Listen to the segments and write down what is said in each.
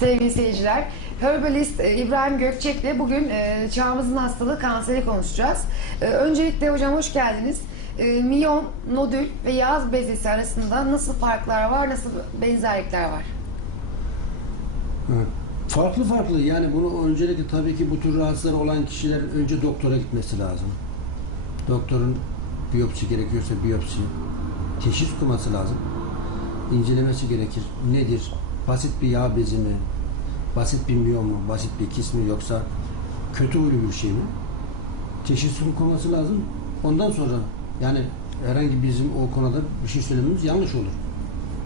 Sevgili seyirciler, Herbalist e, İbrahim Gökçek'le bugün e, çağımızın hastalığı kanseri konuşacağız. E, Öncelikle hocam hoş geldiniz. Miyon, nodül ve yağ bezesi arasında nasıl farklar var, nasıl benzerlikler var? Farklı farklı yani bunu öncelikle tabii ki bu tür rahatsızları olan kişiler önce doktora gitmesi lazım. Doktorun biyopsi gerekiyorsa biyopsi, teşhis koyması lazım. İncelemesi gerekir. Nedir? Basit bir yağ bezi mi? Basit bir miyom mu? Basit bir kis mi? Yoksa kötü huylu bir şey mi? Teşhisin konması lazım. Ondan sonra yani herhangi bizim o konuda bir şey söylememiz yanlış olur.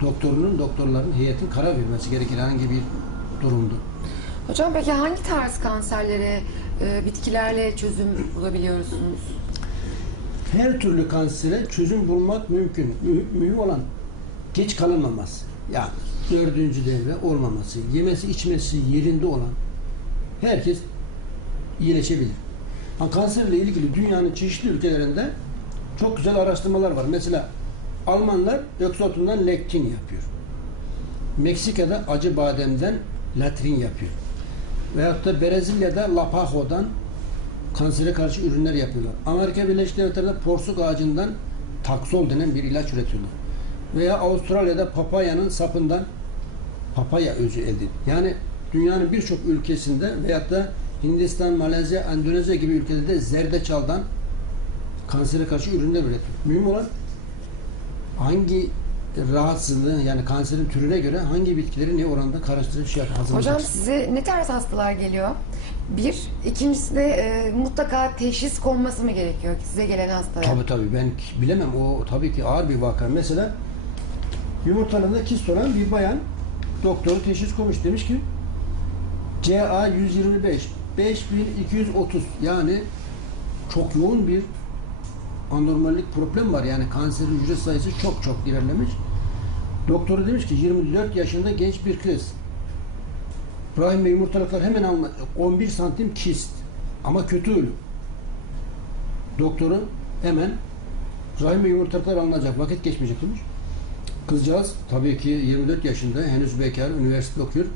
Doktorunun, doktorların, heyetin karar vermesi gerekir herhangi bir durumda. Hocam peki hangi tarz kanserlere e, bitkilerle çözüm bulabiliyorsunuz? Her türlü kansere çözüm bulmak mümkün. Mü- mühim olan geç kalınmaması. Yani dördüncü devre olmaması, yemesi içmesi yerinde olan herkes iyileşebilir. Ha, kanserle ilgili dünyanın çeşitli ülkelerinde çok güzel araştırmalar var. Mesela Almanlar öksotundan lektin yapıyor. Meksika'da acı bademden latrin yapıyor. Veyahut da Brezilya'da lapaho'dan kansere karşı ürünler yapıyorlar. Amerika Birleşik Devletleri'nde porsuk ağacından taksol denen bir ilaç üretiyorlar. Veya Avustralya'da papayanın sapından papaya özü elde ediyor. Yani dünyanın birçok ülkesinde veyahut da Hindistan, Malezya, Endonezya gibi ülkelerde zerdeçaldan kansere karşı ürünler üretiyor. Mühim olan hangi rahatsızlığın yani kanserin türüne göre hangi bitkileri ne oranda karıştırıp şey yapıp Hocam hazırlayacaksın. size ne tarz hastalar geliyor? Bir, ikincisi de e, mutlaka teşhis konması mı gerekiyor ki size gelen hastaya? Tabii tabii ben bilemem o tabii ki ağır bir vaka. Mesela yumurtalarında kist olan bir bayan doktoru teşhis koymuş demiş ki CA 125 5230 yani çok yoğun bir anormallik problem var. Yani kanserin hücre sayısı çok çok ilerlemiş. Doktoru demiş ki 24 yaşında genç bir kız. Rahim ve yumurtalıklar hemen alma 11 santim kist ama kötü ölüm. Doktoru hemen rahim ve yumurtalıklar alınacak. Vakit geçmeyecek demiş. Kızcağız tabii ki 24 yaşında henüz bekar, üniversite okuyor.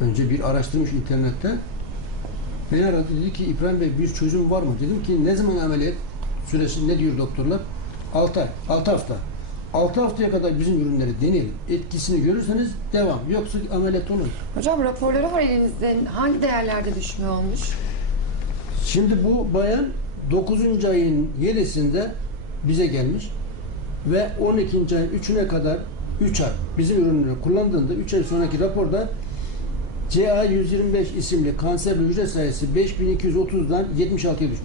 Önce bir araştırmış internette. Beni aradı dedi ki İbrahim Bey bir çözüm var mı? Dedim ki ne zaman ameliyat süresi ne diyor doktorlar? 6 ay, 6 hafta. 6 haftaya kadar bizim ürünleri deneyelim. Etkisini görürseniz devam. Yoksa ameliyat olur. Hocam raporları var elinizde. Hangi değerlerde düşme olmuş? Şimdi bu bayan 9. ayın 7'sinde bize gelmiş ve 12. ayın 3'üne kadar 3 ay bizim ürünleri kullandığında 3 ay sonraki raporda CA125 isimli kanserli hücre sayısı 5230'dan 76'ya düşmüş.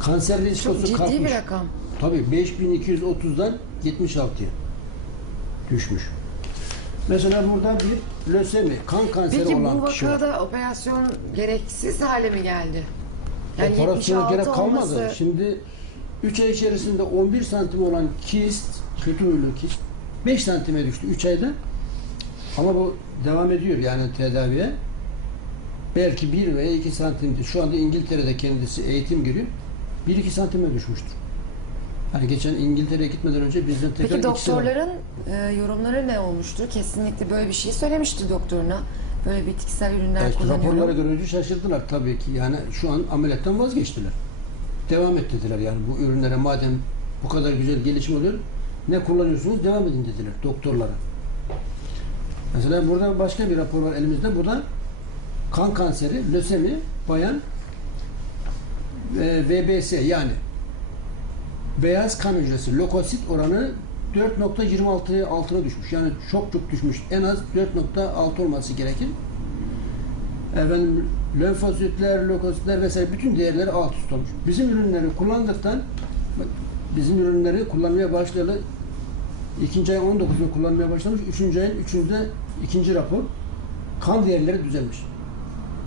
Kanser Çok riskosu ciddi kalkmış. bir rakam. Tabii 5230'dan 76'ya düşmüş. Mesela burada bir lösemi, kan kanseri Peki olan bu kişi var. vakada operasyon gereksiz hale mi geldi? Yani Operasyona 76 gerek kalmadı. olması- Şimdi 3 ay içerisinde 11 santim olan kist, kötü huylu kist 5 santime düştü 3 ayda. Ama bu devam ediyor yani tedaviye. Belki 1 veya 2 santim. Şu anda İngiltere'de kendisi eğitim görüyor. 1-2 santime düşmüştür. Hani geçen İngiltere'ye gitmeden önce bizden tekrar Peki doktorların e, yorumları ne olmuştur? Kesinlikle böyle bir şey söylemişti doktoruna. Böyle bitkisel ürünler Evet, raporlara kullanıyorum. görünce şaşırdılar tabii ki. Yani şu an ameliyattan vazgeçtiler. Devam et dediler yani bu ürünlere madem bu kadar güzel gelişim oluyor ne kullanıyorsunuz devam edin dediler doktorlara. Mesela burada başka bir rapor var elimizde. Burada kan kanseri, lösemi, bayan e, VBS yani beyaz kan hücresi, lökosit oranı 4.26'ya altına düşmüş. Yani çok çok düşmüş. En az 4.6 olması gerekir. Efendim lenfositler, lökositler vesaire bütün değerleri alt üst olmuş. Bizim ürünleri kullandıktan bizim ürünleri kullanmaya başlayalı ikinci ayın 19'unda kullanmaya başlamış. Üçüncü ayın üçünde ikinci rapor kan değerleri düzelmiş.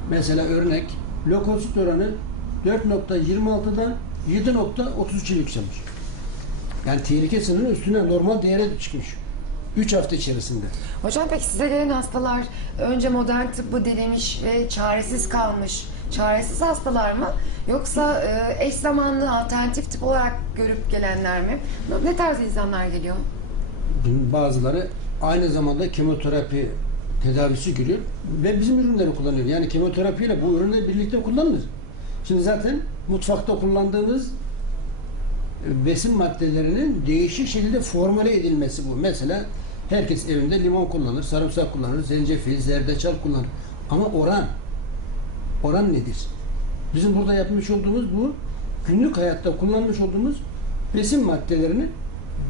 Mesela örnek lökosit oranı 4.26'dan 7.33'e yükselmiş. Yani tehlike sınırının üstüne normal değere çıkmış. 3 hafta içerisinde. Hocam peki size gelen hastalar önce modern tıbbı denemiş ve çaresiz kalmış. Çaresiz hastalar mı? Yoksa e, eş zamanlı alternatif tıp olarak görüp gelenler mi? Ne tarz insanlar geliyor? Bazıları aynı zamanda kemoterapi tedavisi görüyor ve bizim ürünleri kullanıyor. Yani kemoterapiyle bu ürünler birlikte kullanılır. Şimdi zaten mutfakta kullandığımız besin maddelerinin değişik şekilde formüle edilmesi bu. Mesela herkes evinde limon kullanır, sarımsak kullanır, zencefil, zerdeçal kullanır. Ama oran, oran nedir? Bizim burada yapmış olduğumuz bu günlük hayatta kullanmış olduğumuz besin maddelerini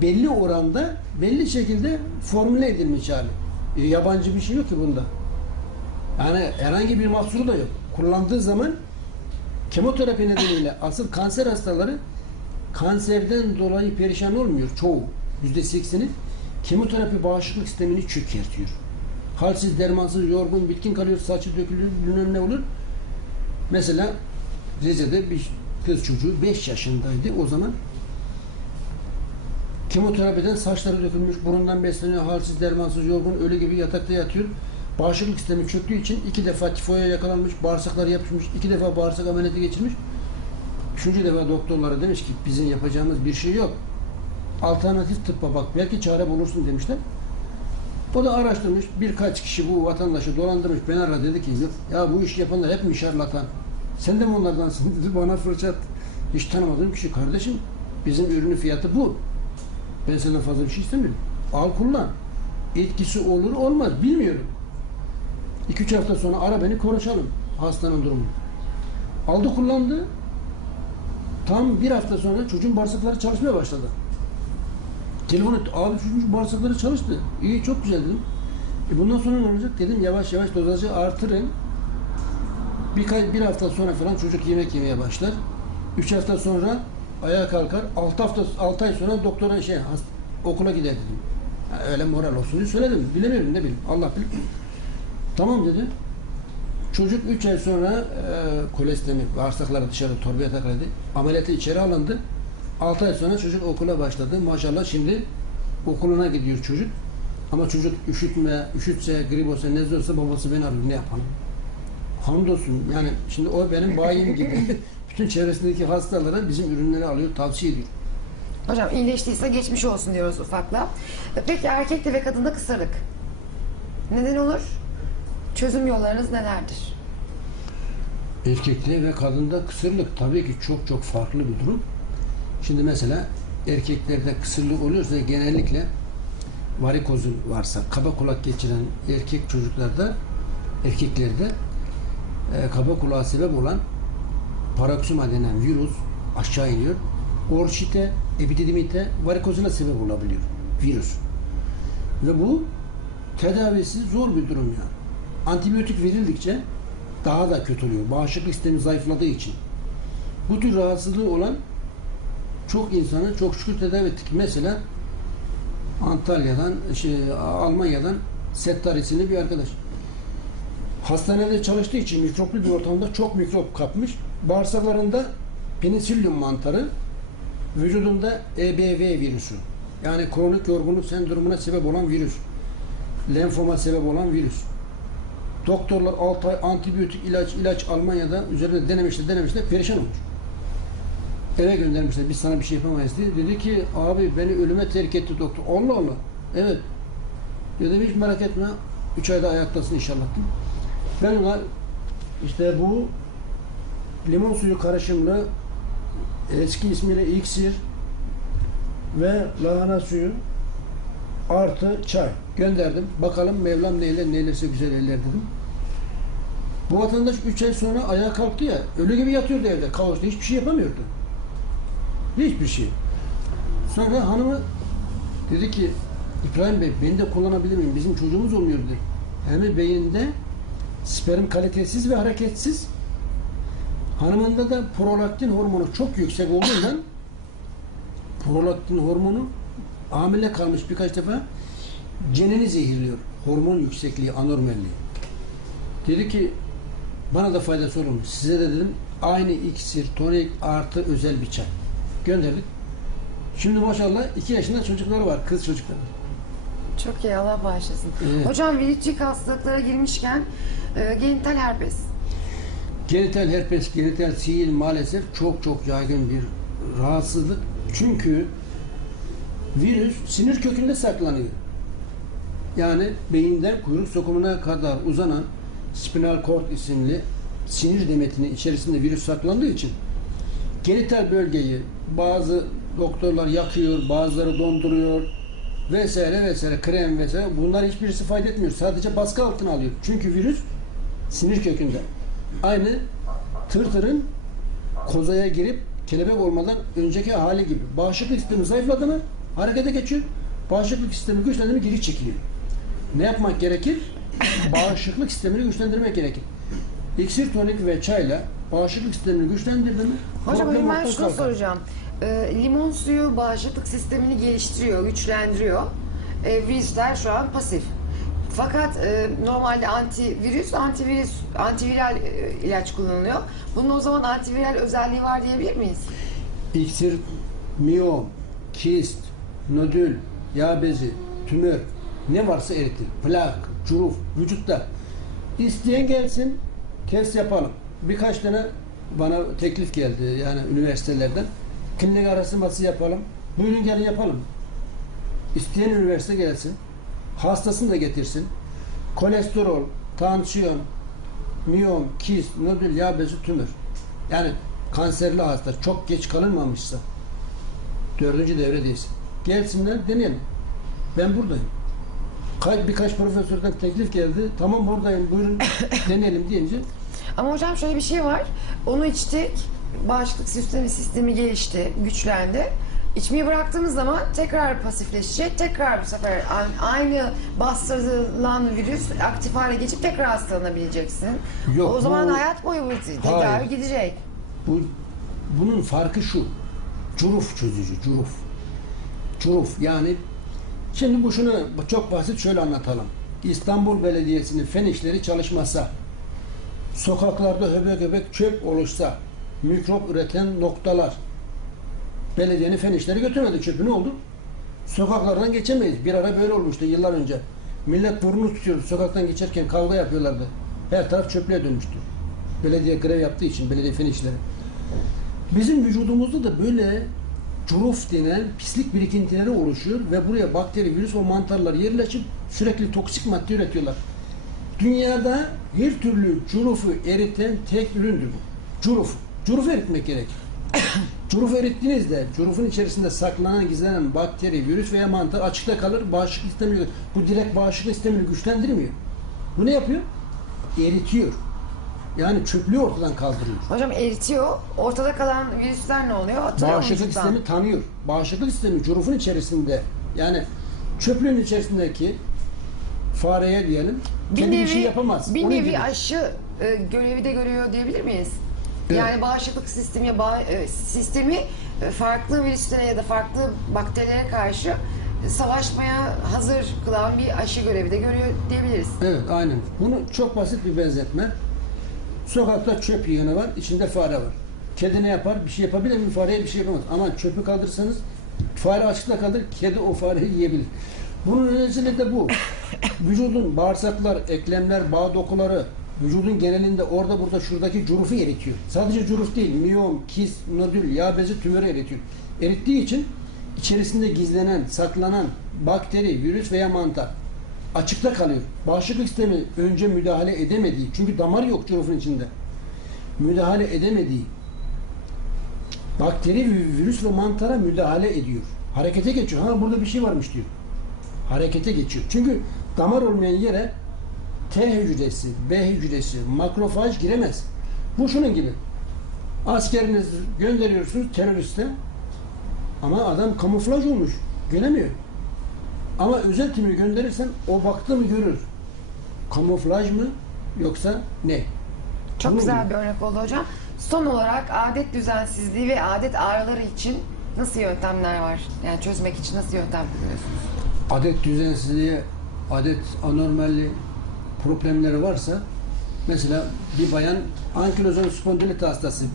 belli oranda, belli şekilde formüle edilmiş hali. E, yabancı bir şey yok ki bunda. Yani herhangi bir mahsuru da yok. Kullandığı zaman kemoterapi nedeniyle asıl kanser hastaları kanserden dolayı perişan olmuyor çoğu. Yüzde sekseni kemoterapi bağışıklık sistemini çökertiyor. Halsiz, dermansız, yorgun, bitkin kalıyor, saçı dökülür, bilmem ne olur. Mesela Rize'de bir kız çocuğu 5 yaşındaydı o zaman. Kemoterapiden saçları dökülmüş, burundan besleniyor, halsiz, dermansız, yorgun, ölü gibi yatakta yatıyor. Bağışıklık sistemi çöktüğü için iki defa tifoya yakalanmış, bağırsakları yapışmış, iki defa bağırsak ameliyatı geçirmiş. Üçüncü defa doktorlara demiş ki bizim yapacağımız bir şey yok. Alternatif tıbba bak belki çare bulursun demişler. O da araştırmış. Birkaç kişi bu vatandaşı dolandırmış. Ben ara dedi ki ya bu iş yapanlar hep mi şarlatan? Sen de mi onlardansın dedi bana fırça attı. Hiç tanımadığım kişi kardeşim bizim ürünün fiyatı bu. Ben senden fazla bir şey istemiyorum. Al kullan. Etkisi olur olmaz bilmiyorum. 2-3 hafta sonra ara beni konuşalım hastanın durumunu. Aldı kullandı. Tam bir hafta sonra çocuğun bağırsakları çalışmaya başladı. Telefon etti. Abi çocuğun bağırsakları çalıştı. İyi çok güzel dedim. E bundan sonra ne olacak? Dedim yavaş yavaş dozajı artırın. Birkaç, bir hafta sonra falan çocuk yemek yemeye başlar. Üç hafta sonra ayağa kalkar. Altı hafta, altı ay sonra doktora şey hast- okula gider dedim. Ha, öyle moral olsun diye söyledim. Bilemiyorum ne bileyim. Allah bilir. Tamam dedi. Çocuk 3 ay sonra e, kolestemi, bağırsakları dışarı torbaya takıldı. Ameliyatı içeri alındı. 6 ay sonra çocuk okula başladı. Maşallah şimdi okuluna gidiyor çocuk. Ama çocuk üşütme, üşütse, grip olsa, nezle olsa babası beni arıyor. Ne yapalım? Hamdolsun. Yani şimdi o benim bayim gibi. Bütün çevresindeki hastalara bizim ürünleri alıyor, tavsiye ediyor. Hocam iyileştiyse geçmiş olsun diyoruz ufakla. Peki erkekte ve kadında kısırlık neden olur? Çözüm yollarınız nelerdir? Erkekte ve kadında kısırlık tabii ki çok çok farklı bir durum. Şimdi mesela erkeklerde kısırlık oluyorsa genellikle varikozun varsa, kaba kulak geçiren erkek çocuklarda, erkeklerde e, kaba kulağa sebep olan paroksima denen virüs aşağı iniyor. Orşite, epididimite, varikozuna sebep olabiliyor virüs. Ve bu tedavisi zor bir durum yani. Antibiyotik verildikçe daha da kötü oluyor. Bağışıklık sistemi zayıfladığı için. Bu tür rahatsızlığı olan çok insanı çok şükür tedavi ettik. Mesela Antalya'dan, şey, Almanya'dan Settar isimli bir arkadaş. Hastanede çalıştığı için mikroplu bir ortamda çok mikrop kapmış. Bağırsaklarında penisillium mantarı, vücudunda EBV virüsü. Yani kronik yorgunluk sendromuna sebep olan virüs. Lenfoma sebep olan virüs. Doktorlar 6 ay antibiyotik ilaç ilaç Almanya'da üzerinde denemişler denemişler perişan olmuş. Eve göndermişler biz sana bir şey yapamayız diye. Dedi ki abi beni ölüme terk etti doktor. Allah Allah. Evet. Dedim hiç merak etme. 3 ayda ayaktasın inşallah. Ben ona işte bu limon suyu karışımlı eski ismiyle iksir ve lahana suyu artı çay gönderdim. Bakalım Mevlam neyle neylerse güzel eller dedim. Bu vatandaş 3 ay sonra ayağa kalktı ya, ölü gibi yatıyordu evde, kaosta, hiçbir şey yapamıyordu. Hiçbir şey. Sonra hanımı dedi ki, İbrahim Bey, beni de kullanabilir miyim? Bizim çocuğumuz olmuyor dedi. Hem beyinde sperm kalitesiz ve hareketsiz. Hanımında da prolaktin hormonu çok yüksek olduğundan prolaktin hormonu hamile kalmış birkaç defa cenini zehirliyor. Hormon yüksekliği, anormalliği. Dedi ki bana da faydası olur mu? Size de dedim aynı iksir, tonik artı özel bir çay. Gönderdik. Şimdi maşallah iki yaşında çocukları var, kız çocukları. Çok iyi Allah bağışlasın. Evet. Hocam virücük hastalıklara girmişken e, genital herpes. Genital herpes, genital sihir maalesef çok çok yaygın bir rahatsızlık. Çünkü virüs sinir kökünde saklanıyor. Yani beyinden kuyruk sokumuna kadar uzanan spinal cord isimli sinir demetinin içerisinde virüs saklandığı için genital bölgeyi bazı doktorlar yakıyor, bazıları donduruyor vesaire vesaire krem vesaire bunlar hiçbirisi fayda etmiyor. Sadece baskı altına alıyor. Çünkü virüs sinir kökünde. Aynı tırtırın kozaya girip kelebek olmadan önceki hali gibi. Bağışıklık sistemi zayıfladı mı harekete geçiyor. Bağışıklık sistemi güçlendi mi geri çekiliyor. Ne yapmak gerekir? Bağışıklık sistemini güçlendirmek gerekir. İksir tonik ve çayla bağışıklık sistemini güçlendirdi mi? Hocam problem ben ortadan şunu kalkar. soracağım. Ee, limon suyu bağışıklık sistemini geliştiriyor, güçlendiriyor. Ee, virüsler şu an pasif. Fakat e, normalde antivirüs, antivirüs, antiviral e, ilaç kullanılıyor. Bunun o zaman antiviral özelliği var diyebilir miyiz? İksir, miyom, kist, nodül, yağ bezi, tümör ne varsa eritir. Plak, çuruf, vücutta. İsteyen gelsin, test yapalım. Birkaç tane bana teklif geldi yani üniversitelerden. Klinik araştırması yapalım. Buyurun gelin yapalım. İsteyen üniversite gelsin. Hastasını da getirsin. Kolesterol, tansiyon, miyom, kist, nodül, yağ bezi, tümör. Yani kanserli hasta çok geç kalınmamışsa dördüncü devredeyiz. Gelsinler deneyelim. Ben buradayım. Ka- birkaç profesörden teklif geldi. Tamam buradayım buyurun deneyelim deyince Ama hocam şöyle bir şey var. Onu içtik. Bağışıklık sistemi sistemi gelişti, güçlendi. İçmeyi bıraktığımız zaman tekrar pasifleşecek. Tekrar bu sefer aynı bastırılan virüs aktif hale geçip tekrar hastalanabileceksin. Yok, o zaman bu- hayat boyu bu tedavi Hayır. gidecek. bu bunun farkı şu. Curuf çözücü, curuf. Curuf yani şimdi bu şunu çok basit şöyle anlatalım. İstanbul Belediyesi'nin fen işleri çalışmasa, sokaklarda höbek höbek çöp oluşsa, mikrop üreten noktalar, belediyenin fen işleri götürmedi çöpü ne oldu? Sokaklardan geçemeyiz. Bir ara böyle olmuştu yıllar önce. Millet burnunu tutuyordu. Sokaktan geçerken kavga yapıyorlardı. Her taraf çöplüğe dönmüştü. Belediye grev yaptığı için belediye fen işleri. Bizim vücudumuzda da böyle curuf denen pislik birikintileri oluşuyor ve buraya bakteri, virüs ve mantarlar yerleşip sürekli toksik madde üretiyorlar. Dünyada her türlü curufu eriten tek üründür bu. Curuf. Curuf eritmek gerekir. Curuf erittiğinizde curufun içerisinde saklanan, gizlenen bakteri, virüs veya mantar açıkta kalır, bağışıklık sistemi yok. Bu direkt bağışıklık sistemini güçlendirmiyor. Bu ne yapıyor? Eritiyor. Yani çöplüğü ortadan kaldırıyor. Hocam eritiyor. Ortada kalan virüsler ne oluyor? Atılıyor Bağışıklık vücuttan. sistemi tanıyor. Bağışıklık sistemi curufun içerisinde yani çöplüğün içerisindeki fareye diyelim kendi bir şey yapamaz. Bir Onun nevi gibi. aşı e, görevi de görüyor diyebilir miyiz? Evet. Yani bağışıklık sistemi bağ- e, sistemi e, farklı virüslere ya da farklı bakterilere karşı savaşmaya hazır kılan bir aşı görevi de görüyor diyebiliriz. Evet aynen. Bunu çok basit bir benzetme. Sokakta çöp yığını var, içinde fare var. Kedi ne yapar? Bir şey yapabilir mi? Fareye bir şey yapamaz. Ama çöpü kaldırsanız fare açıkta kalır, kedi o fareyi yiyebilir. Bunun özelliği de bu. Vücudun bağırsaklar, eklemler, bağ dokuları, vücudun genelinde orada burada şuradaki curufu eritiyor. Sadece curuf değil, miyom, kist, nodül, yağ bezi, tümörü eritiyor. Erittiği için içerisinde gizlenen, saklanan bakteri, virüs veya mantar açıkta kalıyor. Bağışıklık sistemi önce müdahale edemediği, çünkü damar yok curufun içinde. Müdahale edemediği bakteri, vi- virüs ve mantara müdahale ediyor. Harekete geçiyor. Ha burada bir şey varmış diyor. Harekete geçiyor. Çünkü damar olmayan yere T hücresi, B hücresi, makrofaj giremez. Bu şunun gibi. Askeriniz gönderiyorsunuz teröriste ama adam kamuflaj olmuş. Göremiyor. Ama özel timi gönderirsen o baktı mı görür. Kamuflaj mı yoksa ne? Çok Bunun güzel bir örnek oldu hocam. Son olarak adet düzensizliği ve adet ağrıları için nasıl yöntemler var? Yani çözmek için nasıl yöntem buluyorsunuz? Adet düzensizliği, adet anormalli problemleri varsa mesela bir bayan ankilozan spondilit hastası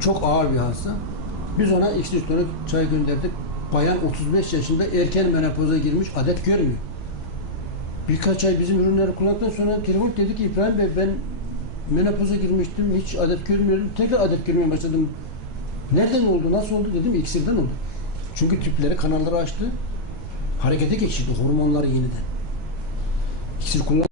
çok ağır bir hasta. Biz ona x tonu çay gönderdik. Bayan 35 yaşında erken menopoza girmiş adet görmüyor. Birkaç ay bizim ürünleri kullandıktan sonra telefon dedi ki İbrahim Bey ben menopoza girmiştim hiç adet görmüyorum. Tekrar adet görmeye başladım. Nereden oldu, nasıl oldu dedim iksirden oldu. Çünkü tüpleri, kanalları açtı. Harekete geçirdi hormonları yeniden. İksir kullan